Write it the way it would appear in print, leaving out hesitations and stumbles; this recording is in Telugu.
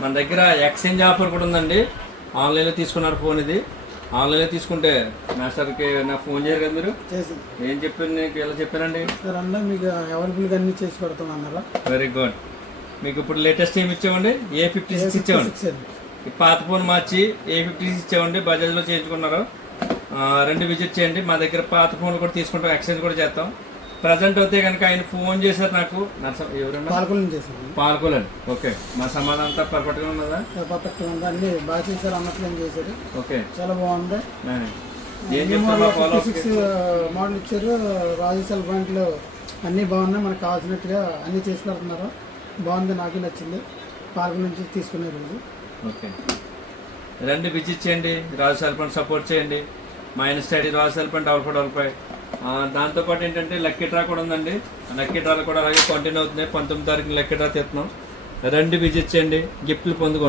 మన దగ్గర ఎక్స్చేంజ్ ఆఫర్ కూడా ఉందండి. ఆన్లైన్లో తీసుకున్నారు ఫోన్. ఇది ఆన్లైన్లో తీసుకుంటే మాస్టర్కి నాకు ఫోన్ చేయరు కదా మీరు? ఏం చెప్పాను నీకు? ఎలా చెప్పానండి? సార్ అన్న మీకు అవైలబుల్గా అన్ని చేసి పెడతాం అన్నారా? Very good. మీకు ఇప్పుడు లేటెస్ట్ ఏమి ఇచ్చామండి? A56 ఇచ్చామండి. ఈ పాత ఫోన్ మార్చి A56 ఇచ్చామండి. బజాజ్లో చేయించుకున్నారు. 2 విజిట్ చేయండి. మా దగ్గర పాత ఫోన్ కూడా తీసుకుంటాం, ఎక్స్చేంజ్ కూడా చేస్తాం. ప్రజెంట్ అయితే కనుక ఆయన ఫోన్ చేశారు నాకు. ఎవరన్నా? పాలకులు అండి. ఓకే, మా సమాధానం అంతా పర్ఫెక్ట్గా ఉన్నదా? పర్ఫెక్ట్గా ఉంది, అన్ని బాగా చేశారు, అన్నట్లు చేశారు. ఓకే, చాలా బాగుంది. ఏం చెప్తారు? 56 మోడల్ ఇచ్చారు. రాజు సెల్ బ్యాంక్లో అన్నీ బాగున్నాయి, మనకు కావాల్సినట్టుగా అన్నీ చేసి పెడుతున్నారు. బాగుంది, నాకు నచ్చింది. పార్కుల నుంచి తీసుకునే రోజు. ఓకే, 2 విజిట్ చేయండి. రాజు సెల్ బ్యాంక్ సపోర్ట్ చేయండి. మా ఇన్స్టా ఐడి రాజు సెల్ బ్యాంక్ $45. దాంతోపాటు ఏంటంటే లక్కీ డ్రా కూడా ఉందండి. లక్కీ డ్రాలు కూడా అలాగే కంటిన్యూ అవుతున్నాయి. 19వ తారీఖున లక్కీ డ్రా తీస్తున్నాం. 2 విజిట్ చేయండి, గిఫ్ట్లు పొందుకోండి.